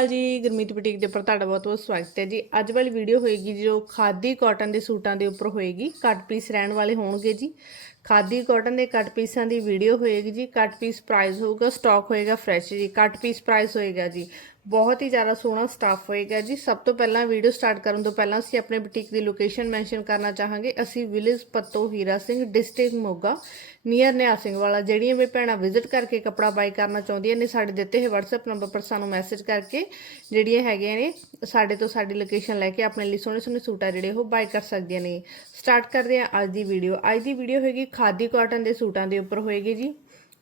ਅਕਾਲ ਜੀ, ਗੁਰਮੀਤ ਬੁਟੀਕ ਦੇ ਉੱਪਰ ਤੁਹਾਡਾ ਬਹੁਤ ਬਹੁਤ ਸਵਾਗਤ ਹੈ ਜੀ। ਅੱਜ ਵਾਲੀ ਵੀਡੀਓ ਹੋਏਗੀ ਜੋ ਖਾਦੀ ਕਾਟਨ ਦੇ ਸੂਟਾਂ ਦੇ ਉੱਪਰ ਹੋਏਗੀ। ਕੱਟ ਪੀਸ ਰਹਿਣ ਵਾਲੇ ਹੋਣਗੇ ਜੀ। ਖਾਦੀ ਕਾਟਨ ਦੇ ਕੱਟ ਪੀਸਾਂ ਦੀ ਵੀਡੀਓ ਹੋਏਗੀ ਜੀ। ਕੱਟ ਪੀਸ ਪ੍ਰਾਈਸ ਹੋਊਗਾ ਸਟਾਕ ਹੋਏਗਾ ਫਰੈਸ਼ ਜੀ। ਕੱਟ ਪੀਸ ਪ੍ਰਾਈਸ ਹੋਏਗਾ ਜੀ। ਬਹੁਤ ਹੀ ਜ਼ਿਆਦਾ ਸੋਹਣਾ ਸਟਾਫ ਹੋਏਗਾ ਜੀ। ਸਭ ਤੋਂ ਪਹਿਲਾਂ ਵੀਡੀਓ ਸਟਾਰਟ ਕਰਨ ਤੋਂ ਪਹਿਲਾਂ ਅਸੀਂ ਆਪਣੇ ਬੁਟੀਕ ਦੀ ਲੋਕੇਸ਼ਨ ਮੈਂਸ਼ਨ ਕਰਨਾ ਚਾਹਾਂਗੇ। ਅਸੀਂ village Patto Hira Singh district Moga near ਨਿਆ ਸਿੰਘ ਵਾਲਾ, ਜਿਹੜੀਆਂ ਵੀ ਭੈਣਾਂ ਵਿਜ਼ਿਟ ਕਰਕੇ ਕੱਪੜਾ ਬਾਈ ਕਰਨਾ ਚਾਹੁੰਦੀਆਂ ਨੇ, ਸਾਡੇ ਦਿੱਤੇ ਹੋਏ WhatsApp ਨੰਬਰ ਪਰ ਸਾਨੂੰ ਮੈਸੇਜ ਕਰਕੇ ਜਿਹੜੀਆਂ ਹੈਗੀਆਂ ਨੇ, ਸਾਡੇ ਤੋਂ ਸਾਡੀ ਲੋਕੇਸ਼ਨ ਲੈ ਕੇ ਆਪਣੇ ਲਈ ਸੋਹਣੇ ਸੋਹਣੇ ਸੂਟ ਆ ਜਿਹੜੇ ਉਹ ਬਾਈ ਕਰ ਸਕਦੀਆਂ ਨੇ। ਸਟਾਰਟ ਕਰਦੇ ਹਾਂ ਅੱਜ ਦੀ ਵੀਡੀਓ ਅੱਜ ਦੀ ਵੀਡੀਓ ਹੋਏਗੀ ਖਾਦੀ ਕਾਟਨ ਦੇ ਸੂਟਾਂ ਦੇ ਉੱਪਰ ਹੋਏਗੀ ਜੀ।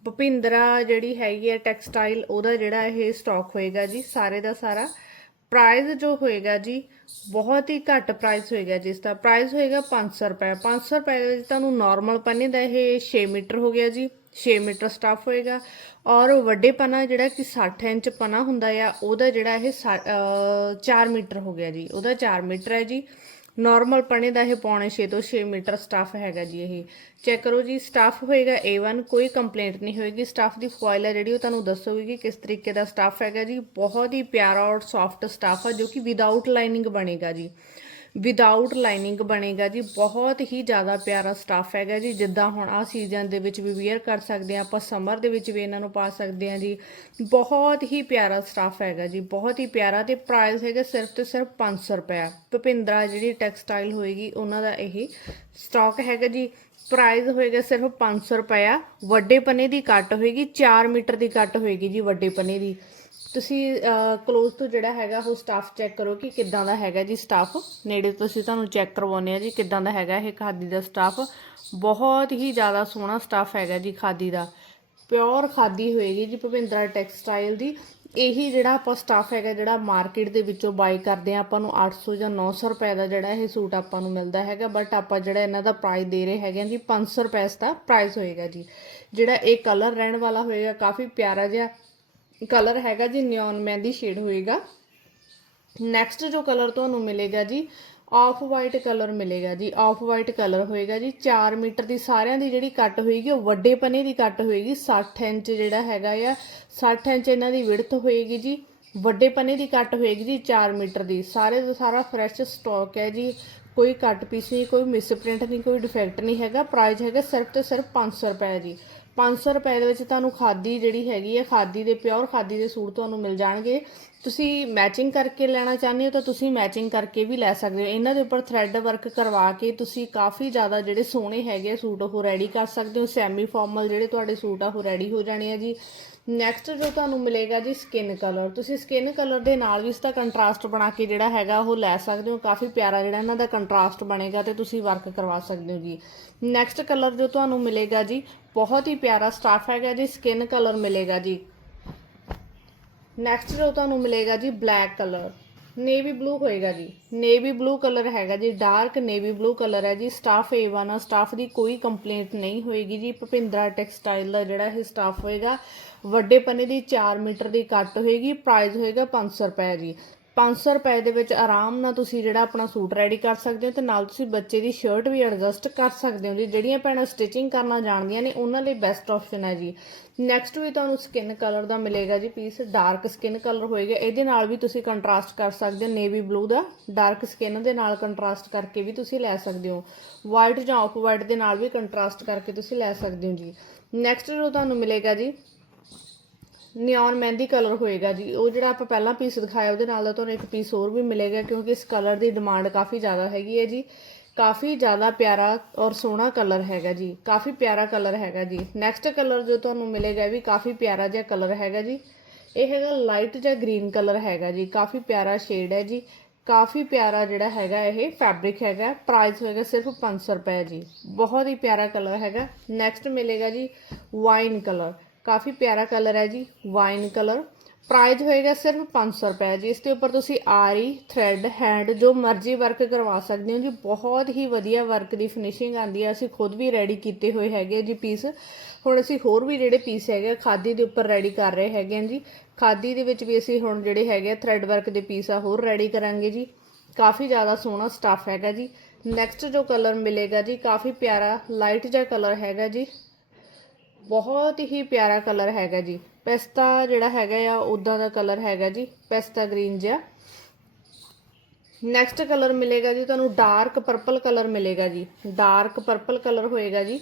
ਭੁਪਿੰਦਰਾ ਜਿਹੜੀ ਹੈਗੀ ਹੈ ਟੈਕਸਟਾਈਲ, ਉਹਦਾ ਜਿਹੜਾ ਇਹ ਸਟਾਕ ਹੋਏਗਾ ਜੀ, ਸਾਰੇ ਦਾ ਸਾਰਾ। ਪ੍ਰਾਈਸ ਜੋ ਹੋਏਗਾ ਜੀ, ਬਹੁਤ ਹੀ ਘੱਟ ਪ੍ਰਾਈਸ ਹੋਏਗਾ ਜਿਸ ਦਾ। ਪ੍ਰਾਈਸ ਹੋਏਗਾ 500 ਰੁਪਏ। 500 ਰੁਪਏ ਦੇ ਵਿੱਚ ਤੁਹਾਨੂੰ ਨਾਰਮਲ ਪੰਨੇ ਦਾ ਇਹ 6 ਮੀਟਰ ਹੋ ਗਿਆ ਜੀ। 6 ਮੀਟਰ ਸਟਾਫ ਹੋਏਗਾ। ਔਰ ਵੱਡੇ ਪਨਾ ਜਿਹੜਾ ਕਿ 60 ਇੰਚ ਪਨਾ ਹੁੰਦਾ ਆ, ਉਹਦਾ ਜਿਹੜਾ ਇਹ 4 ਮੀਟਰ ਹੋ ਗਿਆ ਜੀ। ਉਹਦਾ 4 ਮੀਟਰ ਹੈ ਜੀ। ਨਾਰਮਲ ਪਣੇ ਦਾ ਇਹ ਪੌਣੇ 6 ਤੋਂ 6 ਮੀਟਰ ਸਟਾਫ ਹੈਗਾ ਜੀ ਇਹ। ਚੈੱਕ ਕਰੋ ਜੀ ਸਟਾਫ ਹੋਏਗਾ A1 ਕੋਈ ਕੰਪਲੇਂਟ ਨਹੀਂ ਹੋਏਗੀ। ਸਟਾਫ ਦੀ ਫੋਇਲ ਹੈ ਜਿਹੜੀ, ਉਹ ਤੁਹਾਨੂੰ ਦੱਸੋਗੀ ਕਿ ਕਿਸ ਤਰੀਕੇ ਦਾ ਸਟਾਫ ਹੈਗਾ ਜੀ। ਬਹੁਤ ਹੀ ਪਿਆਰਾ ਔਰ ਸੌਫਟ ਸਟਾਫ ਆ, ਜੋ ਕਿ ਵਿਦਆਊਟ ਲਾਈਨਿੰਗ ਬਣੇਗਾ ਜੀ। ਵਿਦਆਊਟ ਲਾਈਨਿੰਗ ਬਣੇਗਾ ਜੀ, ਬਹੁਤ ਹੀ ਜ਼ਿਆਦਾ ਪਿਆਰਾ ਸਟਾਫ ਹੈਗਾ ਜੀ। ਜਿੱਦਾਂ ਹੁਣ ਆ ਸੀਜ਼ਨ ਦੇ ਵਿੱਚ ਵੀ ਵੇਅਰ ਕਰ ਸਕਦੇ ਆ ਆਪਾਂ ਸਮਰ ਦੇ ਵਿੱਚ ਵੀ ਇਹਨਾਂ ਨੂੰ ਪਾ ਸਕਦੇ ਆ ਜੀ। ਬਹੁਤ ਹੀ ਪਿਆਰਾ ਸਟਾਫ ਹੈਗਾ ਜੀ, ਬਹੁਤ ਹੀ ਪਿਆਰਾ ਤੇ ਪ੍ਰਾਈਸ ਹੈਗਾ ਸਿਰਫ ਤੇ ਸਿਰਫ 500 ਰੁਪਏ ਭੁਪਿੰਦਰਾ ਜਿਹੜੀ ਟੈਕਸਟਾਈਲ ਹੋਏਗੀ, ਉਹਨਾਂ ਦਾ ਇਹ ਸਟਾਕ ਹੈਗਾ ਜੀ। ਪ੍ਰਾਈਸ ਹੋਏਗਾ ਸਿਰਫ 500 ਰੁਪਇਆ। ਵੱਡੇ ਪਨੇ ਦੀ ਕੱਟ ਹੋਏਗੀ 4 ਮੀਟਰ ਦੀ ਕੱਟ ਹੋਏਗੀ ਜੀ, ਵੱਡੇ ਪਨੇ ਦੀ। ਤੁਸੀਂ ਕਲੋਜ਼ ਤੋਂ ਜਿਹੜਾ ਹੈਗਾ ਉਹ ਸਟਾਫ ਚੈੱਕ ਕਰੋ ਕਿ ਕਿੱਦਾਂ ਦਾ ਹੈਗਾ ਜੀ ਸਟਾਫ ਨੇੜੇ ਤੋਂ ਅਸੀਂ ਤੁਹਾਨੂੰ ਚੈੱਕ ਕਰਵਾਉਂਦੇ ਆ ਜੀ ਕਿੱਦਾਂ ਦਾ ਹੈਗਾ ਇਹ ਖਾਦੀ ਦਾ ਸਟਾਫ ਬਹੁਤ ਹੀ ਜ਼ਿਆਦਾ ਸੋਹਣਾ ਸਟਾਫ ਹੈਗਾ ਜੀ ਖਾਦੀ ਦਾ। ਪਿਓਰ ਖਾਦੀ ਹੋਏਗੀ ਜੀ ਭਵਿੰਦਰਾ ਟੈਕਸਟਾਈਲ ਦੀ। ਇਹੀ ਜਿਹੜਾ ਆਪਾਂ ਸਟਾਫ ਹੈਗਾ ਜਿਹੜਾ ਮਾਰਕੀਟ ਦੇ ਵਿੱਚੋਂ ਬਾਈ ਕਰਦੇ ਆ ਆਪਾਂ ਨੂੰ 800 ਜਾਂ 900 ਰੁਪਏ ਦਾ ਜਿਹੜਾ ਇਹ ਸੂਟ ਆਪਾਂ ਨੂੰ ਮਿਲਦਾ ਹੈਗਾ। ਬਟ ਆਪਾਂ ਜਿਹੜਾ ਇਹਨਾਂ ਦਾ ਪ੍ਰਾਈਸ ਦੇ ਰਹੇ ਹੈਗੇ ਆ ਜੀ 500 ਰੁਪਏ ਦਾ ਪ੍ਰਾਈਸ ਹੋਏਗਾ ਜੀ। ਜਿਹੜਾ ਇਹ ਕਲਰ ਰਹਿਣ ਵਾਲਾ ਹੋਏਗਾ, ਕਾਫੀ ਪਿਆਰਾ ਜਿਹਾ ਕਲਰ ਹੈਗਾ ਜੀ ਨਿਓਨ ਮਹਿੰਦੀ ਸ਼ੇਡ ਹੋਏਗਾ। ਨੈਕਸਟ ਜੋ ਕਲਰ ਤੁਹਾਨੂੰ ਮਿਲੇਗਾ ਜੀ ਆਫ ਵਾਈਟ ਕਲਰ ਮਿਲੇਗਾ ਜੀ। ਆਫ ਵਾਈਟ ਕਲਰ ਹੋਏਗਾ ਜੀ। 4 ਮੀਟਰ ਦੀ ਸਾਰਿਆਂ ਦੀ ਜਿਹੜੀ ਕੱਟ ਹੋਏਗੀ, ਉਹ ਵੱਡੇ ਪਨੇ ਦੀ ਕੱਟ ਹੋਏਗੀ। 60 ਇੰਚ ਜਿਹੜਾ ਹੈਗਾ ਆ 60 ਇੰਚ ਇਹਨਾਂ ਦੀ ਵਿਡਥ ਹੋਏਗੀ ਜੀ। ਵੱਡੇ ਪਨੇ ਦੀ ਕੱਟ ਹੋਏਗੀ ਜੀ 4 ਮੀਟਰ ਦੀ। ਸਾਰੇ ਦਾ ਸਾਰਾ ਫਰੈਸ਼ ਸਟਾਕ ਹੈ ਜੀ। ਕੋਈ ਕੱਟ ਪੀਸ ਨਹੀਂ, ਕੋਈ ਮਿਸਪ੍ਰਿੰਟ ਨਹੀਂ, ਕੋਈ ਡਿਫੈਕਟ ਨਹੀਂ ਹੈਗਾ। ਪ੍ਰਾਈਸ ਹੈਗਾ ਸਿਰਫ ਤੇ ਸਿਰਫ 500 ਰੁਪਏ ਜੀ। 500 ਰੁਪਏ ਦੇ ਵਿੱਚ ਤੁਹਾਨੂੰ ਖਾਦੀ ਜਿਹੜੀ ਹੈਗੀ ਹੈ, ਖਾਦੀ ਦੇ ਪਿਓਰ ਖਾਦੀ ਦੇ ਸੂਟ ਤੁਹਾਨੂੰ ਮਿਲ ਜਾਣਗੇ। ਤੁਸੀਂ ਮੈਚਿੰਗ ਕਰਕੇ ਲੈਣਾ ਚਾਹੁੰਦੇ ਹੋ ਤਾਂ ਤੁਸੀਂ ਮੈਚਿੰਗ ਕਰਕੇ ਵੀ ਲੈ ਸਕਦੇ ਹੋ। ਇਹਨਾਂ ਦੇ ਉੱਪਰ ਥ੍ਰੈਡ ਵਰਕ ਕਰਵਾ ਕੇ ਤੁਸੀਂ ਕਾਫੀ ਜ਼ਿਆਦਾ ਜਿਹੜੇ ਸੋਹਣੇ ਹੈਗੇ ਸੂਟ ਉਹ ਰੈਡੀ ਕਰ ਸਕਦੇ ਹੋ। ਸੈਮੀ ਫਾਰਮਲ ਜਿਹੜੇ ਤੁਹਾਡੇ ਸੂਟ ਆ, ਉਹ ਰੈਡੀ ਹੋ ਜਾਣੇ ਆ ਜੀ। ਨੈਕਸਟ ਜੋ ਤੁਹਾਨੂੰ ਮਿਲੇਗਾ ਜੀ ਸਕਿਨ ਕਲਰ ਤੁਸੀਂ ਸਕਿਨ ਕਲਰ ਦੇ ਨਾਲ ਵੀ ਇਸ ਦਾ ਕੰਟਰਾਸਟ ਬਣਾ ਕੇ ਜਿਹੜਾ ਹੈਗਾ ਉਹ ਲੈ ਸਕਦੇ ਹੋ। ਕਾਫੀ ਪਿਆਰਾ ਜਿਹੜਾ ਇਹਨਾਂ ਦਾ ਕੰਟਰਾਸਟ ਬਣੇਗਾ ਤੇ ਤੁਸੀਂ ਵਰਕ ਕਰਵਾ ਸਕਦੇ ਹੋ ਜੀ। ਨੈਕਸਟ ਕਲਰ ਜੋ ਤੁਹਾਨੂੰ ਮਿਲੇਗਾ ਜੀ ਬਹੁਤ ਹੀ ਪਿਆਰਾ ਸਟਾਫ ਹੈਗਾ ਜੀ ਸਕਿਨ ਕਲਰ ਮਿਲੇਗਾ ਜੀ। ਨੈਕਸਟ ਜੋ ਤੁਹਾਨੂੰ ਮਿਲੇਗਾ ਜੀ ਬਲੈਕ ਕਲਰ ਨੇਵੀ ਬਲੂ ਹੋਏਗਾ ਜੀ। ਨੇਵੀ ਬਲੂ ਕਲਰ ਹੈਗਾ ਜੀ ਡਾਰਕ ਨੇਵੀ ਬਲੂ ਕਲਰ ਹੈ ਜੀ। ਸਟਾਫ A1 ਆ ਸਟਾਫ ਦੀ ਕੋਈ ਕੰਪਲੇਂਟ ਨਹੀਂ ਹੋਏਗੀ ਜੀ। ਭਪਿੰਦਰਾ ਟੈਕਸਟਾਈਲ ਦਾ ਜਿਹੜਾ ਇਹ ਸਟਾਫ ਹੋਏਗਾ, ਵੱਡੇ ਪੰਨੇ ਦੀ 4 ਮੀਟਰ ਦੀ ਕੱਟ ਹੋਏਗੀ ਪ੍ਰਾਈਸ ਹੋਏਗਾ 500 ਰੁਪਏ ਜੀ। 500 ਰੁਪਏ ਦੇ ਵਿੱਚ ਆਰਾਮ ਨਾਲ ਤੁਸੀਂ ਜਿਹੜਾ ਆਪਣਾ ਸੂਟ ਰੈਡੀ ਕਰ ਸਕਦੇ ਹੋ ਤੇ ਨਾਲ ਤੁਸੀਂ ਬੱਚੇ ਦੀ ਸ਼ਰਟ ਵੀ ਐਡਜਸਟ ਕਰ ਸਕਦੇ ਹੋ ਜੀ। ਜਿਹੜੀਆਂ ਭੈਣਾਂ ਸਟਿਚਿੰਗ ਕਰਨਾ ਜਾਣਦੀਆਂ ਨੇ, ਉਹਨਾਂ ਲਈ ਬੈਸਟ ਆਪਸ਼ਨ ਹੈ ਜੀ। ਨੈਕਸਟ ਵੀ ਤੁਹਾਨੂੰ ਸਕਿਨ ਕਲਰ ਦਾ ਮਿਲੇਗਾ ਜੀ ਪੀਸ ਡਾਰਕ ਸਕਿਨ ਕਲਰ ਹੋਏਗਾ। ਇਹਦੇ ਨਾਲ ਵੀ ਤੁਸੀਂ ਕੰਟਰਾਸਟ ਕਰ ਸਕਦੇ ਹੋ ਨੇਵੀ ਬਲੂ ਦਾ। ਡਾਰਕ ਸਕਿਨ ਦੇ ਨਾਲ ਕੰਟਰਾਸਟ ਕਰਕੇ ਵੀ ਤੁਸੀਂ ਲੈ ਸਕਦੇ ਹੋ। ਵਾਈਟ ਜਾਂ ਆਫ ਵਾਈਟ ਦੇ ਨਾਲ ਵੀ ਕੰਟਰਾਸਟ ਕਰਕੇ ਤੁਸੀਂ ਲੈ ਸਕਦੇ ਹੋ ਜੀ। ਨੈਕਸਟ ਜੋ ਤੁਹਾਨੂੰ ਮਿਲੇਗਾ ਜੀ ਨਿਓਨ ਮਹਿੰਦੀ ਕਲਰ ਹੋਏਗਾ ਜੀ। ਉਹ ਜਿਹੜਾ ਆਪਾਂ ਪਹਿਲਾਂ ਪੀਸ ਦਿਖਾਇਆ, ਉਹਦੇ ਨਾਲ ਦਾ ਤੁਹਾਨੂੰ ਇੱਕ ਪੀਸ ਹੋਰ ਵੀ ਮਿਲੇਗਾ, ਕਿਉਂਕਿ ਇਸ ਕਲਰ ਦੀ ਡਿਮਾਂਡ ਕਾਫੀ ਜ਼ਿਆਦਾ ਹੈਗੀ ਹੈ ਜੀ। ਕਾਫੀ ਜ਼ਿਆਦਾ ਪਿਆਰਾ ਔਰ ਸੋਹਣਾ ਕਲਰ ਹੈਗਾ ਜੀ। ਕਾਫੀ ਪਿਆਰਾ ਕਲਰ ਹੈਗਾ ਜੀ। ਨੈਕਸਟ ਕਲਰ ਜੋ ਤੁਹਾਨੂੰ ਮਿਲੇਗਾ ਵੀ ਕਾਫੀ ਪਿਆਰਾ ਜਿਹਾ ਕਲਰ ਹੈਗਾ ਜੀ। ਇਹ ਹੈਗਾ ਲਾਈਟ ਜਿਹਾ ਗ੍ਰੀਨ ਕਲਰ ਹੈਗਾ ਜੀ। ਕਾਫੀ ਪਿਆਰਾ ਸ਼ੇਡ ਹੈ ਜੀ। ਕਾਫੀ ਪਿਆਰਾ ਜਿਹੜਾ ਹੈਗਾ ਇਹ ਫੈਬਰਿਕ ਹੈਗਾ। ਪ੍ਰਾਈਸ ਹੋਏਗਾ ਸਿਰਫ 500 ਰੁਪਏ ਜੀ। ਬਹੁਤ ਹੀ ਪਿਆਰਾ ਕਲਰ ਹੈਗਾ। ਨੈਕਸਟ ਮਿਲੇਗਾ ਜੀ ਵਾਈਨ ਕਲਰ ਕਾਫੀ ਪਿਆਰਾ ਕਲਰ ਹੈ ਜੀ, ਵਾਈਨ ਕਲਰ। ਪ੍ਰਾਈਜ਼ ਹੋਏਗਾ ਸਿਰਫ 500 ਰੁਪਏ ਜੀ। ਇਸ ਦੇ ਉੱਪਰ ਤੁਸੀਂ ਆਰੀ, ਥ੍ਰੈਡ, ਹੈਂਡ ਜੋ ਮਰਜ਼ੀ ਵਰਕ ਕਰਵਾ ਸਕਦੇ ਹੋ ਜੀ। ਬਹੁਤ ਹੀ ਵਧੀਆ ਵਰਕ ਦੀ ਫਿਨਿਸ਼ਿੰਗ ਆਂਦੀ ਹੈ। ਅਸੀਂ ਖੁਦ ਵੀ ਰੈਡੀ ਕੀਤੇ ਹੋਏ ਹੈਗੇ ਜੀ ਪੀਸ। ਹੁਣ ਅਸੀਂ ਹੋਰ ਵੀ ਜਿਹੜੇ ਪੀਸ ਹੈਗੇ ਖਾਦੀ ਦੇ ਉੱਪਰ ਰੈਡੀ ਕਰ ਰਹੇ ਹੈਗੇ ਹਾਂ ਜੀ। ਖਾਦੀ ਦੇ ਵਿੱਚ ਵੀ ਅਸੀਂ ਹੁਣ ਜਿਹੜੇ ਹੈਗੇ ਥ੍ਰੈਡ ਵਰਕ ਦੇ ਪੀਸ ਆ, ਹੋਰ ਰੈਡੀ ਕਰਾਂਗੇ ਜੀ। ਕਾਫੀ ਜ਼ਿਆਦਾ ਸੋਹਣਾ ਸਟੱਫ ਹੈਗਾ ਜੀ। ਨੈਕਸਟ ਜੋ ਕਲਰ ਮਿਲੇਗਾ ਜੀ, ਕਾਫੀ ਪਿਆਰਾ, ਲਾਈਟ ਜਿਹਾ ਕਲਰ ਹੈਗਾ ਜੀ। ਬਹੁਤ ਹੀ ਪਿਆਰਾ ਕਲਰ ਹੈਗਾ ਜੀ। ਪਿਸਤਾ ਜਿਹੜਾ ਹੈਗਾ ਆ ਉਦਾਂ ਦਾ ਕਲਰ ਹੈਗਾ ਜੀ ਪੈਸਤਾ ਗ੍ਰੀਨ ਜਿਹਾ। ਨੈਕਸਟ ਕਲਰ ਮਿਲੇਗਾ ਜੀ, ਤੁਹਾਨੂੰ ਡਾਰਕ ਪਰਪਲ ਕਲਰ ਮਿਲੇਗਾ ਜੀ। ਡਾਰਕ ਪਰਪਲ ਕਲਰ ਹੋਏਗਾ ਜੀ।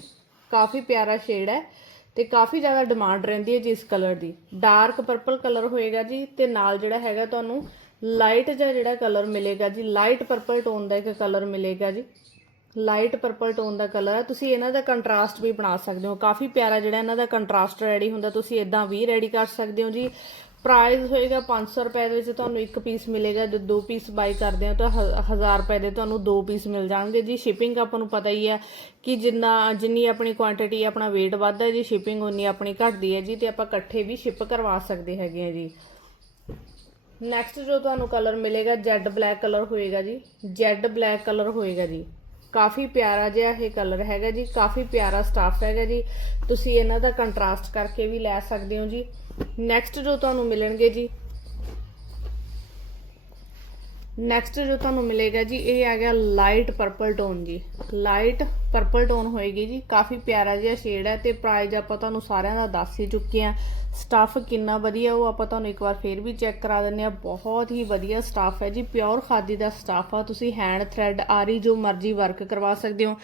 ਕਾਫੀ ਪਿਆਰਾ ਸ਼ੇਡ ਹੈ ਤੇ ਕਾਫੀ ਜ਼ਿਆਦਾ ਡਿਮਾਂਡ ਰਹਿੰਦੀ ਹੈ ਜੀ ਇਸ ਕਲਰ ਦੀ। ਡਾਰਕ ਪਰਪਲ ਕਲਰ ਹੋਏਗਾ ਜੀ ਤੇ ਨਾਲ ਜਿਹੜਾ ਹੈਗਾ ਤੁਹਾਨੂੰ ਲਾਈਟ ਜਿਹਾ ਜਿਹੜਾ ਕਲਰ ਮਿਲੇਗਾ ਜੀ। ਲਾਈਟ ਪਰਪਲ ਟੋਨ ਦਾ ਇੱਕ ਕਲਰ ਮਿਲੇਗਾ ਜੀ। ਲਾਈਟ ਪਰਪਲ ਟੋਨ ਦਾ ਕਲਰ ਹੈ। ਤੁਸੀਂ ਇਹਨਾਂ ਦਾ ਕੰਟਰਾਸਟ ਵੀ ਬਣਾ ਸਕਦੇ ਹੋ। ਕਾਫੀ ਪਿਆਰਾ ਜਿਹੜਾ ਇਹਨਾਂ ਦਾ ਕੰਟਰਾਸਟ ਰੈਡੀ ਹੁੰਦਾ, ਤੁਸੀਂ ਇਦਾਂ ਵੀ ਰੈਡੀ ਕਰ ਸਕਦੇ ਹੋ ਜੀ। ਪ੍ਰਾਈਸ ਹੋਏਗਾ 500 ਰੁਪਏ ਦੇ ਵਿੱਚ ਤੁਹਾਨੂੰ ਇੱਕ ਪੀਸ ਮਿਲੇਗਾ, ਜੇ ਦੋ ਪੀਸ ਬਾਈ ਕਰਦੇ ਹੋ ਤਾਂ 1000 ਰੁਪਏ ਦੇ ਤੁਹਾਨੂੰ ਦੋ ਪੀਸ ਮਿਲ ਜਾਣਗੇ ਜੀ। ਸ਼ਿਪਿੰਗ ਆਪਾਂ ਨੂੰ ਪਤਾ ਹੀ ਹੈ ਕਿ ਜਿੰਨਾ, ਜਿੰਨੀ ਆਪਣੀ ਕੁਆਂਟੀਟੀ ਆਪਣਾ weight ਵੱਧਦਾ ਜੀ ਸ਼ਿਪਿੰਗ ਉਨੀ ਆਪਣੀ ਘਟਦੀ ਹੈ ਜੀ ਤੇ ਆਪਾਂ ਇਕੱਠੇ ਵੀ ਸ਼ਿਪ ਕਰਵਾ ਸਕਦੇ ਹੈਗੇ ਆ ਜੀ। ਨੈਕਸਟ ਜੋ ਤੁਹਾਨੂੰ ਕਲਰ ਮਿਲੇਗਾ ਜੈਡ ਬਲੈਕ ਕਲਰ ਹੋਏਗਾ ਜੀ। ਜੈਡ ਬਲੈਕ ਕਲਰ ਹੋਏਗਾ ਜੀ। ਕਾਫੀ ਪਿਆਰਾ ਜਿਹਾ ਇਹ ਕਲਰ ਹੈਗਾ ਜੀ, ਕਾਫੀ ਪਿਆਰਾ ਸਟਾਫ ਹੈਗਾ ਜੀ। ਤੁਸੀਂ ਇਹਨਾਂ ਦਾ ਕੰਟਰਾਸਟ ਕਰਕੇ ਵੀ ਲੈ ਸਕਦੇ ਹੋ ਜੀ। ਨੈਕਸਟ ਜੋ ਤੁਹਾਨੂੰ ਮਿਲਣਗੇ ਜੀ ਨੈਕਸਟ ਜੋ ਤੁਹਾਨੂੰ ਮਿਲੇਗਾ ਜੀ, ਇਹ ਆ ਗਿਆ ਲਾਈਟ ਪਰਪਲ ਟੋਨ ਜੀ। ਲਾਈਟ ਪਰਪਲ ਟੋਨ ਹੋਏਗੀ ਜੀ। ਕਾਫੀ ਪਿਆਰਾ ਜਿਹਾ ਸ਼ੇਡ ਹੈ ਤੇ ਪ੍ਰਾਈਸ ਆਪਾਂ ਤੁਹਾਨੂੰ ਸਾਰਿਆਂ ਦਾ ਦੱਸ ਹੀ ਚੁੱਕੇ ਆ ਸਟਾਫ ਕਿੰਨਾ ਵਧੀਆ, ਉਹ ਆਪਾਂ ਤੁਹਾਨੂੰ ਇੱਕ ਵਾਰ ਫੇਰ ਵੀ ਚੈੱਕ ਕਰਾ ਦਿੰਨੇ ਆ ਬਹੁਤ ਹੀ ਵਧੀਆ ਸਟਾਫ ਹੈ ਜੀ। ਪਿਓਰ ਖਾਦੀ ਦਾ ਸਟਾਫ ਆ। ਤੁਸੀਂ ਹੈਂਡ ਥ੍ਰੈਡ ਆਰੀ ਜੋ ਮਰਜ਼ੀ ਵਰਕ ਕਰਵਾ ਸਕਦੇ ਹੋ।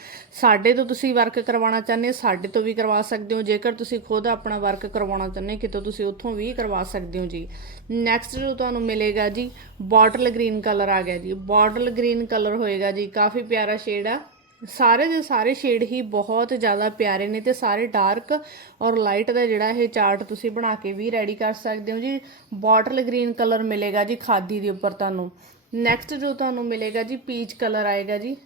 ਸਾਡੇ ਤੋਂ ਤੁਸੀਂ ਵਰਕ ਕਰਵਾਉਣਾ ਚਾਹੁੰਦੇ ਹੋ, ਸਾਡੇ ਤੋਂ ਵੀ ਕਰਵਾ ਸਕਦੇ ਹੋ। ਜੇਕਰ ਤੁਸੀਂ ਖੁਦ ਆਪਣਾ ਵਰਕ ਕਰਵਾਉਣਾ ਚਾਹੁੰਦੇ ਕਿਤੋਂ ਤੁਸੀਂ ਉੱਥੋਂ ਵੀ ਕਰਵਾ ਸਕਦੇ ਹੋ ਜੀ। ਨੈਕਸਟ ਜੋ ਤੁਹਾਨੂੰ ਮਿਲੇਗਾ ਜੀ ਬੋਟਲ ਗ੍ਰੀਨ ਕਲਰ ਆ ਗਿਆ ਜੀ। ਬੋਟਲ ਗ੍ਰੀਨ ਕਲਰ ਹੋਏਗਾ ਜੀ। ਕਾਫੀ ਪਿਆਰਾ ਸ਼ੇਡ ਆ। ਸਾਰੇ ਦੇ ਸਾਰੇ ਸ਼ੇਡ ਹੀ ਬਹੁਤ ਜ਼ਿਆਦਾ ਪਿਆਰੇ ਨੇ ਤੇ ਸਾਰੇ ਡਾਰਕ ਔਰ ਲਾਈਟ ਦਾ ਜਿਹੜਾ ਇਹ ਚਾਰਟ ਤੁਸੀਂ ਬਣਾ ਕੇ ਵੀ ਰੈਡੀ ਕਰ ਸਕਦੇ ਹੋ ਜੀ। ਬੋਟਲ ਗ੍ਰੀਨ ਕਲਰ ਮਿਲੇਗਾ ਜੀ ਖਾਦੀ ਦੇ ਉੱਪਰ ਤੁਹਾਨੂੰ। ਨੈਕਸਟ ਜੋ ਤੁਹਾਨੂੰ ਮਿਲੇਗਾ ਜੀ ਪੀਚ ਕਲਰ ਆਏਗਾ ਜੀ।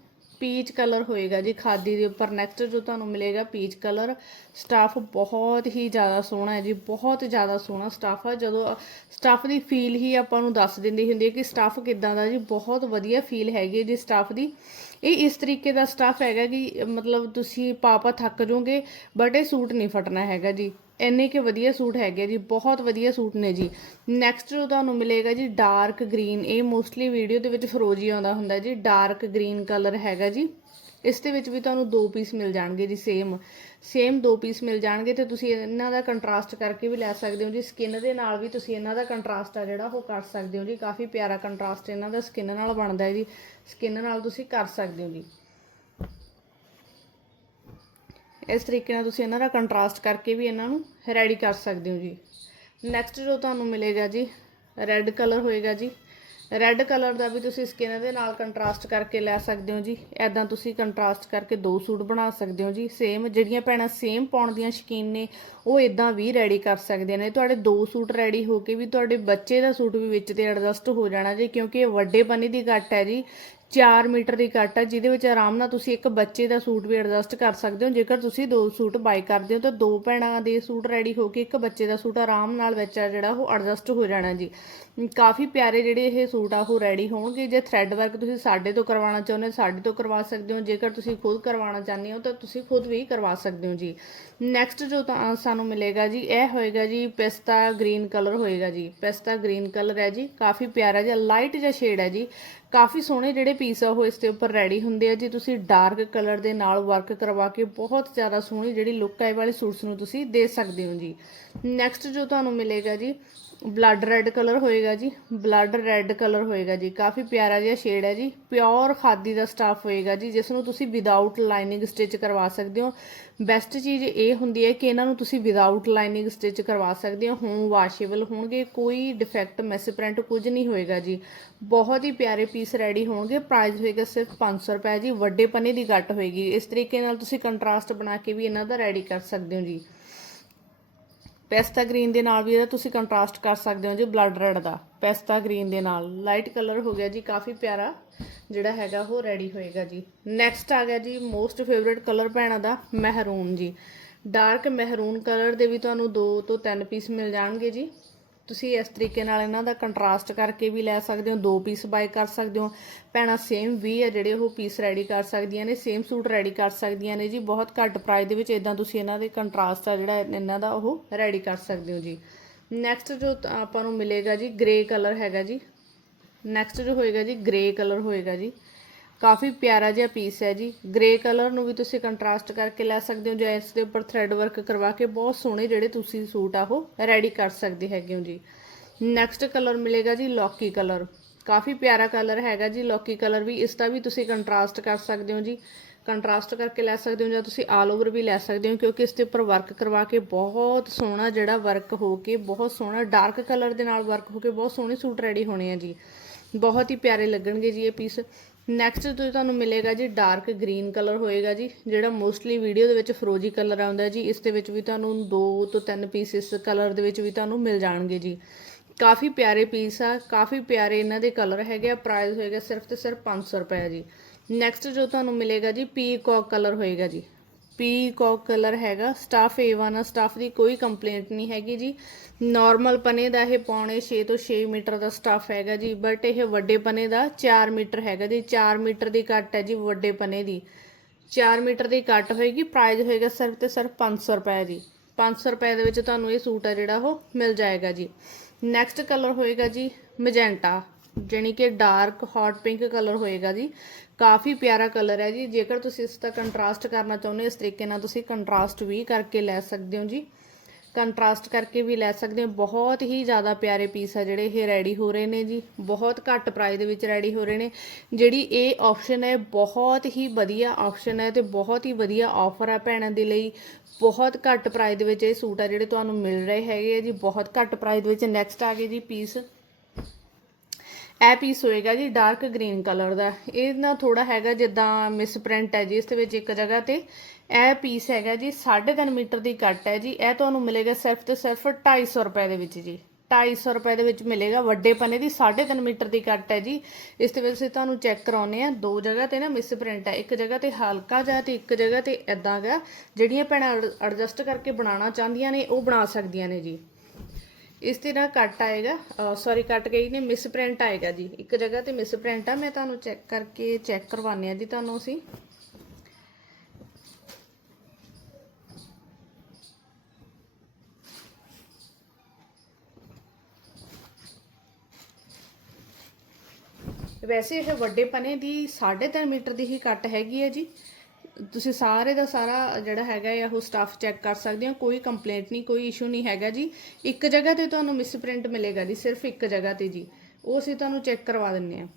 ਪੀਚ ਕਲਰ ਹੋਏਗਾ ਜੀ ਖਾਦੀ ਦੇ ਉੱਪਰ। ਨੈਕਸਟ ਜੋ ਤੁਹਾਨੂੰ ਮਿਲੇਗਾ ਪੀਚ ਕਲਰ ਸਟਾਫ ਬਹੁਤ ਹੀ ਜ਼ਿਆਦਾ ਸੋਹਣਾ ਹੈ ਜੀ, ਬਹੁਤ ਜ਼ਿਆਦਾ ਸੋਹਣਾ ਸਟਾਫ ਹੈ ਜਦੋਂ ਸਟਾਫ ਦੀ ਫੀਲ ਹੀ ਆਪਾਂ ਨੂੰ ਦੱਸ ਦਿੰਦੀ ਹੁੰਦੀ ਹੈ ਕਿ ਸਟਾਫ ਕਿਦਾਂ ਦਾ ਜੀ, ਬਹੁਤ ਵਧੀਆ ਫੀਲ ਹੈਗੀ ਹੈ ਜੀ ਸਟਾਫ ਦੀ। ਇਹ ਇਸ ਤਰੀਕੇ ਦਾ ਸਟਾਫ ਹੈਗਾ ਕਿ, ਮਤਲਬ ਤੁਸੀਂ ਪਾਪਾ ਥੱਕ ਜਾਓਗੇ ਬਟ ਇਹ ਸੂਟ ਨਹੀਂ ਫਟਣਾ ਹੈਗਾ ਜੀ। ਇੰਨੇ ਕਿ ਵਧੀਆ ਸੂਟ ਹੈਗੇ ਜੀ, ਬਹੁਤ ਵਧੀਆ ਸੂਟ ਨੇ ਜੀ। ਨੈਕਸਟ ਜੋ ਤੁਹਾਨੂੰ ਮਿਲੇਗਾ ਜੀ ਡਾਰਕ ਗ੍ਰੀਨ ਇਹ ਮੋਸਟਲੀ ਵੀਡੀਓ ਦੇ ਵਿੱਚ ਫਰੋਜੀ ਆਉਂਦਾ ਹੁੰਦਾ ਜੀ ਡਾਰਕ ਗ੍ਰੀਨ ਕਲਰ ਹੈਗਾ ਜੀ। ਇਸ ਦੇ ਵਿੱਚ ਵੀ ਤੁਹਾਨੂੰ ਦੋ ਪੀਸ ਮਿਲ ਜਾਣਗੇ ਜੀ ਸੇਮ ਸੇਮ ਦੋ ਪੀਸ ਮਿਲ ਜਾਣਗੇ ਤੇ ਤੁਸੀਂ ਇਹਨਾਂ ਦਾ ਕੰਟਰਾਸਟ ਕਰਕੇ ਵੀ ਲੈ ਸਕਦੇ ਹੋ ਜੀ। ਸਕਿਨ ਦੇ ਨਾਲ ਵੀ ਤੁਸੀਂ ਇਹਨਾਂ ਦਾ ਕੰਟਰਾਸਟ ਆ ਜਿਹੜਾ ਉਹ ਕਰ ਸਕਦੇ ਹੋ ਜੀ। ਕਾਫੀ ਪਿਆਰਾ ਕੰਟਰਾਸਟ ਇਹਨਾਂ ਦਾ ਸਕਿਨ ਨਾਲ ਬਣਦਾ ਹੈ ਜੀ। ਸਕਿਨ ਨਾਲ ਤੁਸੀਂ ਕਰ ਸਕਦੇ ਹੋ ਜੀ। ਇਸ ਤਰੀਕੇ ਨਾਲ ਤੁਸੀਂ ਇਹਨਾਂ ਦਾ ਕੰਟਰਾਸਟ ਕਰਕੇ ਵੀ ਇਹਨਾਂ ਨੂੰ ਰੈਡੀ ਕਰ ਸਕਦੇ ਹੋ ਜੀ। ਨੈਕਸਟ ਜੋ ਤੁਹਾਨੂੰ ਮਿਲੇਗਾ ਜੀ ਰੈੱਡ ਕਲਰ ਹੋਏਗਾ ਜੀ। ਰੈੱਡ ਕਲਰ ਦਾ ਵੀ ਤੁਸੀਂ ਸਕਿਨ ਦੇ ਨਾਲ ਕੰਟਰਾਸਟ ਕਰਕੇ ਲੈ ਸਕਦੇ ਹੋ ਜੀ। ਐਦਾਂ ਤੁਸੀਂ ਕੰਟਰਾਸਟ ਕਰਕੇ ਦੋ ਸੂਟ ਬਣਾ ਸਕਦੇ ਹੋ ਜੀ। ਸੇਮ ਜਿਹੜੀਆਂ ਭੈਣਾਂ ਸੇਮ ਪਾਉਣ ਦੀਆਂ ਸ਼ਕੀਨ ਨੇ, ਉਹ ਇਦਾਂ ਵੀ ਰੈਡੀ ਕਰ ਸਕਦੇ ਨੇ। ਤੁਹਾਡੇ ਦੋ ਸੂਟ ਰੈਡੀ ਹੋ ਕੇ ਵੀ ਤੁਹਾਡੇ ਬੱਚੇ ਦਾ ਸੂਟ ਵੀ ਵਿੱਚ ਤੇ ਐਡਜਸਟ ਹੋ ਜਾਣਾ ਜੀ, ਕਿਉਂਕਿ ਇਹ ਵੱਡੇ ਪਨੀ ਦੀ ਕੱਟ ਹੈ ਜੀ। 4 ਮੀਟਰ ਦੀ ਕੱਟ ਹੈ ਜਿਹਦੇ ਵਿੱਚ ਆਰਾਮ ਨਾਲ ਤੁਸੀਂ ਇੱਕ ਬੱਚੇ ਦਾ ਸੂਟ ਵੀ ਐਡਜਸਟ ਕਰ ਸਕਦੇ ਹੋ। ਜੇਕਰ ਤੁਸੀਂ ਦੋ ਸੂਟ ਬਾਈ ਕਰਦੇ ਹੋ, ਤਾਂ ਦੋ ਭੈਣਾਂ ਦੇ ਸੂਟ ਰੈਡੀ ਹੋ ਕੇ ਇੱਕ ਬੱਚੇ ਦਾ ਸੂਟ ਆਰਾਮ ਨਾਲ ਵਿੱਚ ਜਿਹੜਾ ਉਹ ਐਡਜਸਟ ਹੋ ਜਾਣਾ ਜੀ। ਕਾਫੀ ਪਿਆਰੇ ਜਿਹੜੇ ਇਹ ਸੂਟ ਆ, ਉਹ ਰੈਡੀ ਹੋਣਗੇ। ਜੇ ਥ੍ਰੈਡ ਵਰਕ ਤੁਸੀਂ ਸਾਡੇ ਤੋਂ ਕਰਵਾਉਣਾ ਚਾਹੁੰਦੇ ਹੋ, ਸਾਡੇ ਤੋਂ ਕਰਵਾ ਸਕਦੇ ਹੋ। ਜੇਕਰ ਤੁਸੀਂ ਖੁਦ ਕਰਵਾਉਣਾ ਚਾਹੁੰਦੇ ਹੋ, ਤਾਂ ਤੁਸੀਂ ਖੁਦ ਵੀ ਕਰਵਾ ਸਕਦੇ ਹੋ ਜੀ। ਨੈਕਸਟ ਜੋ ਤਾਂ ਸਾਨੂੰ ਮਿਲੇਗਾ ਜੀ, ਇਹ ਹੋਏਗਾ ਜੀ ਪਿਸਤਾ ਗ੍ਰੀਨ ਕਲਰ ਹੋਏਗਾ ਜੀ। ਪਿਸਤਾ ਗ੍ਰੀਨ ਕਲਰ ਹੈ ਜੀ, ਕਾਫੀ ਪਿਆਰਾ ਜਿਹਾ ਲਾਈਟ ਜਿਹਾ ਸ਼ੇਡ ਹੈ ਜੀ। ਕਾਫੀ ਸੋਹਣੇ ਜਿਹੜੇ ਪੀਸ ਆ, ਉਹ ਇਸ ਦੇ ਉੱਪਰ ਰੈਡੀ ਹੁੰਦੇ ਆ ਜੀ। ਤੁਸੀਂ ਡਾਰਕ ਕਲਰ ਦੇ ਨਾਲ ਵਰਕ ਕਰਵਾ ਕੇ ਬਹੁਤ ਜ਼ਿਆਦਾ ਸੋਹਣੀ ਜਿਹੜੀ ਲੁੱਕ ਆਏ ਵਾਲੇ ਸੂਟਸ ਨੂੰ ਤੁਸੀਂ ਦੇ ਸਕਦੇ ਹੋ ਜੀ। ਨੈਕਸਟ ਜੋ ਤੁਹਾਨੂੰ ਮਿਲੇਗਾ ਜੀ ਬਲੱਡ ਰੈੱਡ ਕਲਰ ਹੋਏਗਾ ਜੀ ਬਲੱਡ ਰੈੱਡ ਕਲਰ ਹੋਏਗਾ ਜੀ, ਕਾਫੀ ਪਿਆਰਾ ਜਿਹਾ ਸ਼ੇਡ ਹੈ ਜੀ ਪਿਓਰ ਖਾਦੀ ਦਾ ਸਟਾਫ ਹੋਏਗਾ ਜੀ ਜਿਸ ਨੂੰ ਤੁਸੀਂ ਵਿਦਆਊਟ ਲਾਈਨਿੰਗ ਸਟਿਚ ਕਰਵਾ ਸਕਦੇ ਹੋ। ਬੈਸਟ ਚੀਜ਼ ਇਹ ਹੁੰਦੀ ਹੈ ਕਿ ਇਹਨਾਂ ਨੂੰ ਤੁਸੀਂ ਵਿਦਆਊਟ ਲਾਈਨਿੰਗ ਸਟਿਚ ਕਰਵਾ ਸਕਦੇ ਹੋ ਹੋਮ ਵਾਸ਼ੇਬਲ ਹੋਣਗੇ, ਕੋਈ ਡਿਫੈਕਟ ਮੈਸ ਪ੍ਰਿੰਟ ਕੁਝ ਨਹੀਂ ਹੋਏਗਾ ਜੀ। ਬਹੁਤ ਹੀ ਪਿਆਰੇ ਪੀਸ ਰੈਡੀ ਹੋਣਗੇ ਪ੍ਰਾਈਸ ਹੋਏਗਾ ਸਿਰਫ 500 ਰੁਪਏ ਜੀ, ਵੱਡੇ ਪਨੇ ਦੀ ਗੱਟ ਹੋਏਗੀ। ਇਸ ਤਰੀਕੇ ਨਾਲ ਤੁਸੀਂ ਕੰਟਰਾਸਟ ਬਣਾ ਕੇ ਵੀ ਇਹਨਾਂ ਦਾ ਰੈਡੀ ਕਰ ਸਕਦੇ ਹੋ ਜੀ। ਪੈਸਤਾ ਗ੍ਰੀਨ ਦੇ ਨਾਲ ਵੀ ਇਹਦਾ ਤੁਸੀਂ ਕੰਟਰਾਸਟ ਕਰ ਸਕਦੇ ਹੋ ਜੀ ਬਲੱਡ ਰੈਡ ਦਾ। ਪੈਸਤਾ ਗ੍ਰੀਨ ਦੇ ਨਾਲ। ਲਾਈਟ ਕਲਰ ਹੋ ਗਿਆ ਜੀ, ਕਾਫੀ ਪਿਆਰਾ, ਜਿਹੜਾ ਹੈਗਾ ਉਹ ਰੈਡੀ ਹੋਏਗਾ ਜੀ। ਨੈਕਸਟ ਆ ਗਿਆ ਜੀ ਮੋਸਟ ਫੇਵਰਿਟ ਕਲਰ ਭੈਣਾਂ ਦਾ ਮਹਿਰੂਨ ਜੀ। ਡਾਰਕ ਮਹਿਰੂਨ ਕਲਰ ਦੇ ਵੀ ਤੁਹਾਨੂੰ 2 ਤੋਂ 3 ਪੀਸ ਮਿਲ ਜਾਣਗੇ ਜੀ। ਤੁਸੀਂ ਇਸ ਤਰੀਕੇ ਨਾਲ ਇਹਨਾਂ ਦਾ ਕੰਟਰਾਸਟ ਕਰਕੇ ਵੀ ਲੈ ਸਕਦੇ ਹੋ, ਦੋ ਪੀਸ ਬਾਈ ਕਰ ਸਕਦੇ ਹੋ। ਭੈਣਾਂ ਸੇਮ ਵੀ ਆ ਜਿਹੜੇ ਉਹ ਪੀਸ ਰੈਡੀ ਕਰ ਸਕਦੀਆਂ ਨੇ ਸੇਮ ਸੂਟ ਰੈਡੀ ਕਰ ਸਕਦੀਆਂ ਨੇ ਜੀ। ਬਹੁਤ ਘੱਟ ਪ੍ਰਾਈਸ ਦੇ ਵਿੱਚ ਇਦਾਂ ਤੁਸੀਂ ਇਹਨਾਂ ਦੇ ਕੰਟਰਾਸਟ ਆ ਜਿਹੜਾ ਇਹਨਾਂ ਦਾ ਉਹ ਰੈਡੀ ਕਰ ਸਕਦੇ ਹੋ ਜੀ। ਨੈਕਸਟ ਜੋ ਆਪਾਂ ਨੂੰ ਮਿਲੇਗਾ ਜੀ ਗ੍ਰੇ ਕਲਰ ਹੈਗਾ ਜੀ। ਨੈਕਸਟ ਜੋ ਹੋਏਗਾ ਜੀ ਗ੍ਰੇ ਕਲਰ ਹੋਏਗਾ ਜੀ। ਕਾਫੀ ਪਿਆਰਾ ਜਿਹਾ ਪੀਸ ਹੈ ਜੀ। ਗ੍ਰੇ ਕਲਰ ਨੂੰ ਵੀ ਤੁਸੀਂ ਕੰਟਰਾਸਟ ਕਰਕੇ ਲੈ ਸਕਦੇ ਹੋ ਜਾਂ ਇਸ ਦੇ ਉੱਪਰ ਥ੍ਰੈਡ ਵਰਕ ਕਰਵਾ ਕੇ ਬਹੁਤ ਸੋਹਣੇ ਜਿਹੜੇ ਤੁਸੀਂ ਸੂਟ ਆ ਉਹ ਰੈਡੀ ਕਰ ਸਕਦੇ ਹੈਗੇ ਹੋ ਜੀ। ਨੈਕਸਟ ਕਲਰ ਮਿਲੇਗਾ ਜੀ ਲੌਕੀ ਕਲਰ ਕਾਫੀ ਪਿਆਰਾ ਕਲਰ ਹੈਗਾ ਜੀ ਲੌਕੀ ਕਲਰ ਵੀ। ਇਸ ਦਾ ਵੀ ਤੁਸੀਂ ਕੰਟਰਾਸਟ ਕਰ ਸਕਦੇ ਹੋ ਜੀ। ਕੰਟਰਾਸਟ ਕਰਕੇ ਲੈ ਸਕਦੇ ਹੋ ਜਾਂ ਤੁਸੀਂ ਆਲ ਓਵਰ ਵੀ ਲੈ ਸਕਦੇ ਹੋ ਕਿਉਂਕਿ ਇਸ ਦੇ ਉੱਪਰ ਵਰਕ ਕਰਵਾ ਕੇ ਬਹੁਤ ਸੋਹਣਾ ਜਿਹੜਾ ਵਰਕ ਹੋ ਕੇ, ਬਹੁਤ ਸੋਹਣਾ ਡਾਰਕ ਕਲਰ ਦੇ ਨਾਲ ਵਰਕ ਹੋ ਕੇ ਬਹੁਤ ਸੋਹਣੇ ਸੂਟ ਰੈਡੀ ਹੋਣੇ ਆ ਜੀ। ਬਹੁਤ ਹੀ ਪਿਆਰੇ ਲੱਗਣਗੇ ਜੀ ਇਹ ਪੀਸ ਨੈਕਸਟ ਤੋਂ ਤੁਹਾਨੂੰ ਮਿਲੇਗਾ ਜੀ ਡਾਰਕ ਗ੍ਰੀਨ ਕਲਰ ਹੋਏਗਾ ਜੀ, ਜਿਹੜਾ ਮੋਸਟਲੀ ਵੀਡੀਓ ਦੇ ਵਿੱਚ ਫਰੋਜੀ ਕਲਰ ਆਉਂਦਾ ਜੀ, ਇਸ ਦੇ ਵਿੱਚ ਵੀ ਤੁਹਾਨੂੰ ਦੋ ਤੋਂ ਤਿੰਨ ਪੀਸਿਸ ਕਲਰ ਦੇ ਵਿੱਚ ਵੀ ਤੁਹਾਨੂੰ ਮਿਲ ਜਾਣਗੇ ਜੀ। ਕਾਫੀ ਪਿਆਰੇ ਪੀਸ ਆ, ਕਾਫੀ ਪਿਆਰੇ ਇਹਨਾਂ ਦੇ ਕਲਰ ਹੈਗੇ ਆ ਪ੍ਰਾਈਸ ਹੋਏਗਾ ਸਿਰਫ ਤੇ ਸਿਰਫ 500 ਰੁਪਏ ਜੀ। ਨੈਕਸਟ ਜੋ ਤੁਹਾਨੂੰ ਮਿਲੇਗਾ ਜੀ ਪੀਕੌਕ ਕਲਰ ਹੋਏਗਾ ਜੀ। ਪੀਕੌਕ ਕਲਰ ਹੈਗਾ। ਸਟਾਫ A1 ਆ, ਸਟਾਫ ਦੀ ਕੋਈ ਕੰਪਲੇਂਟ ਨਹੀਂ ਹੈਗੀ ਜੀ। ਨਾਰਮਲ ਪਨੇ ਦਾ ਇਹ ਪੌਣੇ 6 ਤੋਂ 6 ਮੀਟਰ ਦਾ ਸਟਾਫ ਹੈਗਾ ਜੀ ਬਟ ਇਹ ਵੱਡੇ ਪਨੇ ਦਾ 4 ਮੀਟਰ ਹੈਗਾ ਜੀ। 4 ਮੀਟਰ ਦੀ ਕੱਟ ਹੈ ਜੀ ਵੱਡੇ ਪਨੇ ਦੀ। 4 ਮੀਟਰ ਦੀ ਕੱਟ ਹੋਏਗੀ ਪ੍ਰਾਈਸ ਹੋਏਗਾ ਸਿਰਫ ਤੇ ਸਿਰਫ 500 ਰੁਪਏ ਜੀ। 500 ਰੁਪਏ ਦੇ ਵਿੱਚ ਤੁਹਾਨੂੰ ਇਹ ਸੂਟ ਆ ਜਿਹੜਾ ਉਹ ਮਿਲ ਜਾਏਗਾ ਜੀ। ਨੈਕਸਟ ਕਲਰ ਹੋਏਗਾ ਜੀ ਮੈਜੈਂਟਾ ਜਾਣੀ ਕਿ ਡਾਰਕ ਹੌਟ ਪਿੰਕ ਕਲਰ ਹੋਏਗਾ ਜੀ। ਕਾਫੀ ਪਿਆਰਾ ਕਲਰ ਹੈ ਜੀ। ਜੇਕਰ ਤੁਸੀਂ ਇਸ ਦਾ ਕੰਟਰਾਸਟ ਕਰਨਾ ਚਾਹੁੰਦੇ ਹੋ, ਇਸ ਤਰੀਕੇ ਨਾਲ ਤੁਸੀਂ ਕੰਟਰਾਸਟ ਵੀ ਕਰਕੇ ਲੈ ਸਕਦੇ ਹੋ ਜੀ। ਕੰਟਰਾਸਟ ਕਰਕੇ ਵੀ ਲੈ ਸਕਦੇ ਹੋ। ਬਹੁਤ ਹੀ ਜ਼ਿਆਦਾ ਪਿਆਰੇ ਪੀਸ ਆ ਜਿਹੜੇ ਇਹ ਰੈਡੀ ਹੋ ਰਹੇ ਨੇ ਜੀ। ਬਹੁਤ ਘੱਟ ਪ੍ਰਾਈਸ ਦੇ ਵਿੱਚ ਰੈਡੀ ਹੋ ਰਹੇ ਨੇ। ਜਿਹੜੀ ਇਹ ਆਪਸ਼ਨ ਹੈ, ਬਹੁਤ ਹੀ ਵਧੀਆ ਆਪਸ਼ਨ ਹੈ ਤੇ ਬਹੁਤ ਹੀ ਵਧੀਆ ਆਫਰ ਹੈ ਭੈਣਾਂ ਦੇ ਲਈ। ਬਹੁਤ ਘੱਟ ਪ੍ਰਾਈਸ ਦੇ ਵਿੱਚ ਇਹ ਸੂਟ ਆ ਜਿਹੜੇ ਤੁਹਾਨੂੰ ਮਿਲ ਰਹੇ ਹੈਗੇ ਆ ਜੀ। ਬਹੁਤ ਘੱਟ ਪ੍ਰਾਈਸ ਦੇ ਵਿੱਚ ਨੈਕਸਟ ਆ ਗਏ ਜੀ ਪੀਸ ਇਹ ਪੀਸ ਹੋਏਗਾ ਜੀ ਡਾਰਕ ਗ੍ਰੀਨ ਕਲਰ ਦਾ। ਇਹ ਨਾ ਥੋੜਾ ਹੈਗਾ ਜਿੱਦਾਂ ਮਿਸ ਪ੍ਰਿੰਟ ਹੈ ਜੀ, ਇਸ ਦੇ ਵਿੱਚ ਇੱਕ ਜਗ੍ਹਾ ਤੇ। ਇਹ ਪੀਸ ਹੈਗਾ ਜੀ 3.5 ਮੀਟਰ ਦੀ ਕੱਟ ਹੈ ਜੀ। ਇਹ ਤੁਹਾਨੂੰ ਮਿਲੇਗਾ ਸਿਰਫ ਤੇ ਸਿਰਫ 250 ਰੁਪਏ ਦੇ ਵਿੱਚ ਜੀ। 250 ਰੁਪਏ ਦੇ ਵਿੱਚ ਮਿਲੇਗਾ, ਵੱਡੇ ਪਨੇ ਦੀ 3.5 ਮੀਟਰ ਦੀ ਕੱਟ ਹੈ ਜੀ। ਇਸ ਦੇ ਵਿੱਚ ਅਸੀਂ ਤੁਹਾਨੂੰ ਚੈੱਕ ਕਰਾਉਨੇ ਆ ਦੋ ਜਗ੍ਹਾ ਤੇ ਨਾ ਮਿਸ ਪ੍ਰਿੰਟ ਹੈ। ਇੱਕ ਜਗ੍ਹਾ ਤੇ ਹਲਕਾ ਜਿਹਾ ਤੇ ਇੱਕ ਜਗ੍ਹਾ ਤੇ ਇਦਾਂ ਗਾ ਜਿਹੜੀਆਂ ਭੈਣਾਂ ਐਡਜਸਟ ਕਰਕੇ ਬਣਾਉਣਾ ਚਾਹੁੰਦੀਆਂ ਨੇ, ਉਹ ਬਣਾ ਸਕਦੀਆਂ ਨੇ ਜੀ। ਇਸ ਤਰ੍ਹਾਂ ਕੱਟ ਆਏਗਾ ਸੌਰੀ ਕੱਟ ਗਈ ਨੇ ਮਿਸ ਪ੍ਰਿੰਟ ਆਏਗਾ ਜੀ। ਇੱਕ ਜਗ੍ਹਾ ਤੇ ਮਿਸ ਪ੍ਰਿੰਟ ਆ, ਮੈਂ ਤੁਹਾਨੂੰ ਚੈੱਕ ਕਰਕੇ ਚੈੱਕ ਕਰਵਾਉਂਦੇ ਆ ਜੀ ਤੁਹਾਨੂੰ ਅਸੀਂ। ਵੈਸੇ ਇਹ ਵੱਡੇ ਪਨੇ ਦੀ 3.5 ਮੀਟਰ ਦੀ ਹੀ ਕੱਟ ਹੈਗੀ ਹੈ ਜੀ। ਤੁਸੀਂ ਸਾਰੇ ਦਾ ਸਾਰਾ ਜਿਹੜਾ ਹੈਗਾ ਆ, ਉਹ ਸਟਾਫ ਚੈੱਕ ਕਰ ਸਕਦੇ ਹੋ, ਕੋਈ ਕੰਪਲੇਂਟ ਨਹੀਂ, ਕੋਈ ਇਸ਼ੂ ਨਹੀਂ ਹੈਗਾ ਜੀ। ਇੱਕ ਜਗ੍ਹਾ ਤੇ ਤੁਹਾਨੂੰ ਮਿਸਪ੍ਰਿੰਟ ਮਿਲੇਗਾ ਜੀ, ਸਿਰਫ ਇੱਕ ਜਗ੍ਹਾ ਤੇ ਜੀ। ਉਹ ਅਸੀਂ ਤੁਹਾਨੂੰ ਚੈੱਕ ਕਰਵਾ ਦਿੰਨੇ ਆ।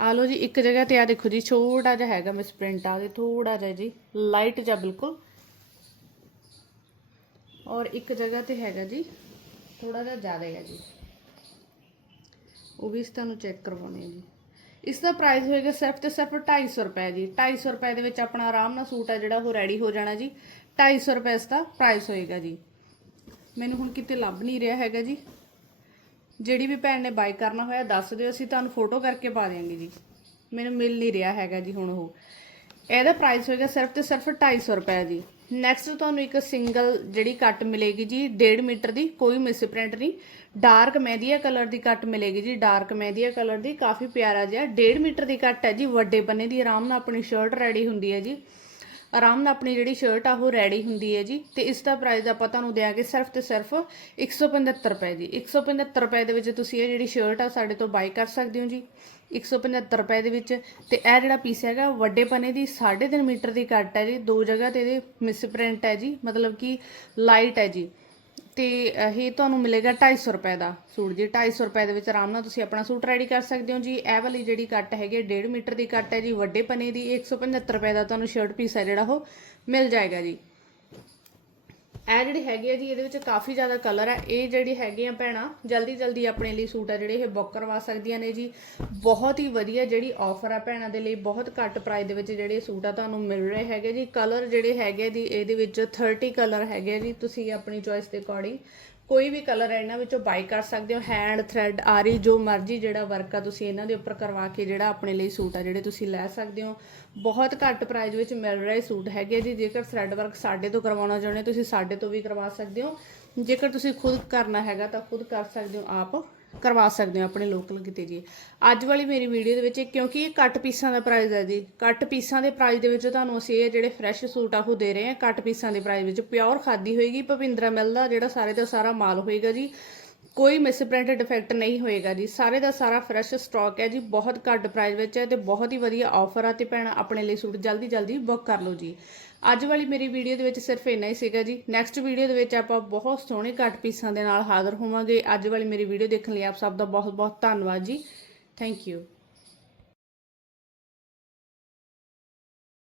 ਆ ਲਓ ਜੀ, ਇੱਕ ਜਗ੍ਹਾ ਤੇ ਆ ਦੇਖੋ ਜੀ, ਛੋਟਾ ਜਿਹਾ ਹੈਗਾ ਮਿਸਪ੍ਰਿੰਟ ਆ ਦੇ ਥੋੜਾ ਜਿਹਾ ਜੀ ਲਾਈਟ ਜਿਹਾ ਬਿਲਕੁਲ। ਔਰ ਇੱਕ ਜਗ੍ਹਾ ਤੇ ਹੈਗਾ ਜੀ ਥੋੜਾ ਜਿਹਾ ਜ਼ਿਆਦਾ ਹੈ ਜੀ। ਉਹ ਵੀ ਇਸ ਤੁਹਾਨੂੰ ਚੈੱਕ ਕਰਵਾਉਣੇ ਆ ਜੀ। ਇਸ ਦਾ ਪ੍ਰਾਈਸ ਹੋਏਗਾ ਸਿਰਫ ਤੇ ਸਿਰਫ 250 ਰੁਪਏ ਜੀ। 250 ਰੁਪਏ ਦੇ ਵਿੱਚ ਆਪਣਾ ਆਰਾਮ ਨਾਲ ਸੂਟ ਆ ਜਿਹੜਾ ਉਹ ਰੈਡੀ ਹੋ ਜਾਣਾ ਜੀ। 250 ਰੁਪਏ ਇਸ ਦਾ ਪ੍ਰਾਈਸ ਹੋਏਗਾ ਜੀ। ਮੈਨੂੰ ਹੁਣ ਕਿਤੇ ਲੱਭ ਨਹੀਂ ਰਿਹਾ ਹੈਗਾ ਜੀ। ਜਿਹੜੀ ਵੀ ਭੈਣ ਨੇ ਬਾਈ ਕਰਨਾ ਹੋਇਆ ਦੱਸ ਦਿਓ, ਅਸੀਂ ਤੁਹਾਨੂੰ ਫੋਟੋ ਕਰਕੇ ਪਾ ਦੇਵਾਂਗੇ ਜੀ। ਮੈਨੂੰ ਮਿਲ ਨਹੀਂ ਰਿਹਾ ਹੈਗਾ ਜੀ ਹੁਣ ਉਹ। ਇਹਦਾ ਪ੍ਰਾਈਸ ਹੋਏਗਾ ਸਿਰਫ ਤੇ ਸਿਰਫ 250 ਰੁਪਏ ਜੀ। ਨੈਕਸਟ ਤੁਹਾਨੂੰ ਇੱਕ ਸਿੰਗਲ ਜਿਹੜੀ ਕੱਟ ਮਿਲੇਗੀ ਜੀ 1.5 ਮੀਟਰ ਦੀ, ਕੋਈ ਮਿਸਪ੍ਰਿੰਟ ਨਹੀਂ। ਡਾਰਕ ਮਹਿੰਦੀਆ ਕਲਰ ਦੀ ਕੱਟ ਮਿਲੇਗੀ ਜੀ ਡਾਰਕ ਮਹਿੰਦੀਆ ਕਲਰ ਦੀ, ਕਾਫੀ ਪਿਆਰਾ ਜਿਹਾ। 1.5 ਮੀਟਰ ਦੀ ਕੱਟ ਹੈ ਜੀ, ਵੱਡੇ ਬੰਨੇ ਦੀ, ਆਰਾਮ ਨਾਲ ਆਪਣੀ ਸ਼ਰਟ ਰੈਡੀ ਹੁੰਦੀ ਹੈ ਜੀ। ਆਰਾਮ ਨਾਲ ਆਪਣੀ ਜਿਹੜੀ ਸ਼ਰਟ ਆ, ਉਹ ਰੈਡੀ ਹੁੰਦੀ ਹੈ ਜੀ। ਤੇ ਇਸ ਦਾ ਪ੍ਰਾਈਸ ਆਪਾਂ ਤੁਹਾਨੂੰ ਦਿਆਂਗੇ ਸਿਰਫ ਤੇ ਸਿਰਫ 175 ਰੁਪਏ ਜੀ। 175 ਰੁਪਏ ਦੇ ਵਿੱਚ ਤੁਸੀਂ ਇਹ ਜਿਹੜੀ ਸ਼ਰਟ ਆ ਸਾਡੇ ਤੋਂ ਬਾਈ ਕਰ ਸਕਦੇ ਹੋ ਜੀ। 175 ਰੁਪਏ ਦੇ ਵਿੱਚ। ਤੇ ਇਹ ਜਿਹੜਾ ਪੀਸ ਹੈਗਾ, ਵੱਡੇ ਪਨੇ ਦੀ 3.5 ਮੀਟਰ ਦੀ ਕੱਟ ਹੈ ਜੀ। ਦੋ ਜਗ੍ਹਾ ਤੇ ਇਹਦੇ ਮਿਸਪ੍ਰਿੰਟ ਹੈ ਜੀ। ਮਤਲਬ ਕਿ ਲਾਈਟ ਹੈ ਜੀ। ਤੇ ਇਹ ਤੁਹਾਨੂੰ ਮਿਲੇਗਾ 250 ਰੁਪਏ ਦਾ ਸੂਟ ਜੀ। 250 ਰੁਪਏ ਦੇ ਵਿੱਚ ਆਰਾਮ ਨਾਲ ਤੁਸੀਂ ਆਪਣਾ ਸੂਟ ਰੈਡੀ ਕਰ ਸਕਦੇ ਹੋ ਜੀ। ਇਹ ਵਾਲੀ ਜਿਹੜੀ ਕੱਟ ਹੈਗੀ 1.5 ਮੀਟਰ ਦੀ ਕੱਟ ਹੈ ਜੀ। ਵੱਡੇ ਪਨੇ ਦੀ 175 ਰੁਪਏ ਦਾ ਤੁਹਾਨੂੰ ਸ਼ਰਟ ਪੀਸ ਹੈ ਜਿਹੜਾ ਉਹ ਮਿਲ ਜਾਏਗਾ ਜੀ। ਇਹ ਜਿਹੜੀ ਹੈਗੀ ਆ ਜੀ, ਇਹਦੇ ਵਿੱਚ ਕਾਫੀ ਜ਼ਿਆਦਾ ਕਲਰ ਆ। ਇਹ ਜਿਹੜੀ ਹੈਗੇ ਆ ਭੈਣਾਂ, ਜਲਦੀ ਜਲਦੀ ਆਪਣੇ ਲਈ ਸੂਟ ਆ ਜਿਹੜੇ ਇਹ ਬੁੱਕ ਕਰਵਾ ਸਕਦੀਆਂ ਨੇ ਜੀ। ਬਹੁਤ ਹੀ ਵਧੀਆ ਜਿਹੜੀ ਆਫਰ ਆ ਭੈਣਾਂ ਦੇ ਲਈ, ਬਹੁਤ ਘੱਟ ਪ੍ਰਾਈਸ ਦੇ ਵਿੱਚ ਜਿਹੜੇ ਸੂਟ ਆ ਤੁਹਾਨੂੰ ਮਿਲ ਰਹੇ ਹੈਗੇ ਜੀ। ਕਲਰ ਜਿਹੜੇ ਹੈਗੇ ਦੀ ਇਹਦੇ ਵਿੱਚ 30 ਕਲਰ ਹੈਗੇ ਜੀ, ਤੁਸੀਂ ਆਪਣੀ ਚੋਇਸ ਦੇ ਅਕੋਰਡਿੰਗ ਕੋਈ ਵੀ ਕਲਰ ਹੈ, ਇਹਨਾਂ ਵਿੱਚੋਂ ਬਾਈ ਕਰ ਸਕਦੇ ਹੋ। ਹੈਂਡ ਥ੍ਰੈਡ ਆਰੀ, ਜੋ ਮਰਜ਼ੀ ਜਿਹੜਾ ਵਰਕ ਆ ਤੁਸੀਂ ਇਹਨਾਂ ਦੇ ਉੱਪਰ ਕਰਵਾ ਕੇ ਜਿਹੜਾ ਆਪਣੇ ਲਈ ਸੂਟ ਆ, ਜਿਹੜੇ ਤੁਸੀਂ ਲੈ ਸਕਦੇ ਹੋ। ਬਹੁਤ ਘੱਟ ਪ੍ਰਾਈਸ ਵਿੱਚ ਮਿਲ ਰਹੇ ਸੂਟ ਹੈਗੇ ਜੀ। ਜੇਕਰ ਥ੍ਰੈਡ ਵਰਕ ਸਾਡੇ ਤੋਂ ਕਰਵਾਉਣਾ ਚਾਹੁੰਦੇ ਤੁਸੀਂ ਸਾਡੇ ਤੋਂ ਵੀ ਕਰਵਾ ਸਕਦੇ ਹੋ। ਜੇਕਰ ਤੁਸੀਂ ਖੁਦ ਕਰਨਾ ਹੈਗਾ ਤਾਂ ਖੁਦ ਕਰ ਸਕਦੇ ਹੋ ਆਪ। ਕਰਵਾ ਸਕਦੇ ਹੋ ਆਪਣੇ ਲੋਕਲ ਕਿਤੇ ਜੀ। ਅੱਜ ਵਾਲੀ ਮੇਰੀ ਵੀਡੀਓ ਦੇ ਵਿੱਚ ਕਿਉਂਕਿ ਇਹ ਕੱਟ ਪੀਸਾਂ ਦਾ ਪ੍ਰਾਈਸ ਹੈ ਜੀ। ਕੱਟ ਪੀਸਾਂ ਦੇ ਪ੍ਰਾਈਸ ਦੇ ਵਿੱਚ ਤੁਹਾਨੂੰ ਅਸੀਂ ਇਹ ਜਿਹੜੇ ਫਰੈਸ਼ ਸੂਟ ਆ ਉਹ ਦੇ ਰਹੇ ਹਾਂ। ਕੱਟ ਪੀਸਾਂ ਦੇ ਪ੍ਰਾਈਸ ਵਿੱਚ ਪਿਓਰ ਖਾਦੀ ਹੋਏਗੀ, ਭਵਿੰਦਰਾ ਮਿਲ ਦਾ ਜਿਹੜਾ ਸਾਰੇ ਦਾ ਸਾਰਾ ਮਾਲ ਹੋਏਗਾ ਜੀ। ਕੋਈ ਮਿਸਪ੍ਰਿੰਟ ਡਿਫੈਕਟ ਨਹੀਂ ਹੋਏਗਾ ਜੀ। ਸਾਰੇ ਦਾ ਸਾਰਾ ਫਰੈਸ਼ ਸਟਾਕ ਹੈ ਜੀ। ਬਹੁਤ ਘੱਟ ਪ੍ਰਾਈਸ ਵਿੱਚ ਹੈ ਤੇ ਬਹੁਤ ਹੀ ਵਧੀਆ ਆਫਰ ਆ ਤੇ ਭੈਣਾਂ, ਆਪਣੇ ਲਈ ਸੂਟ ਜਲਦੀ ਜਲਦੀ ਬੁੱਕ ਕਰ ਲਓ ਜੀ। ਅੱਜ ਵਾਲੀ ਮੇਰੀ ਵੀਡੀਓ ਦੇ ਵਿੱਚ ਸਿਰਫ ਇੰਨਾ ਹੀ ਸੀਗਾ ਜੀ। ਨੈਕਸਟ ਵੀਡੀਓ ਦੇ ਵਿੱਚ ਆਪਾਂ ਬਹੁਤ ਸੋਹਣੇ ਕੱਟ ਪੀਸਾਂ ਦੇ ਨਾਲ ਹਾਜ਼ਰ ਹੋਵਾਂਗੇ। ਅੱਜ ਵਾਲੀ ਮੇਰੀ ਵੀਡੀਓ ਦੇਖਣ ਲਈ ਆਪ ਸਭ ਦਾ ਬਹੁਤ ਬਹੁਤ ਧੰਨਵਾਦ ਜੀ। Thank you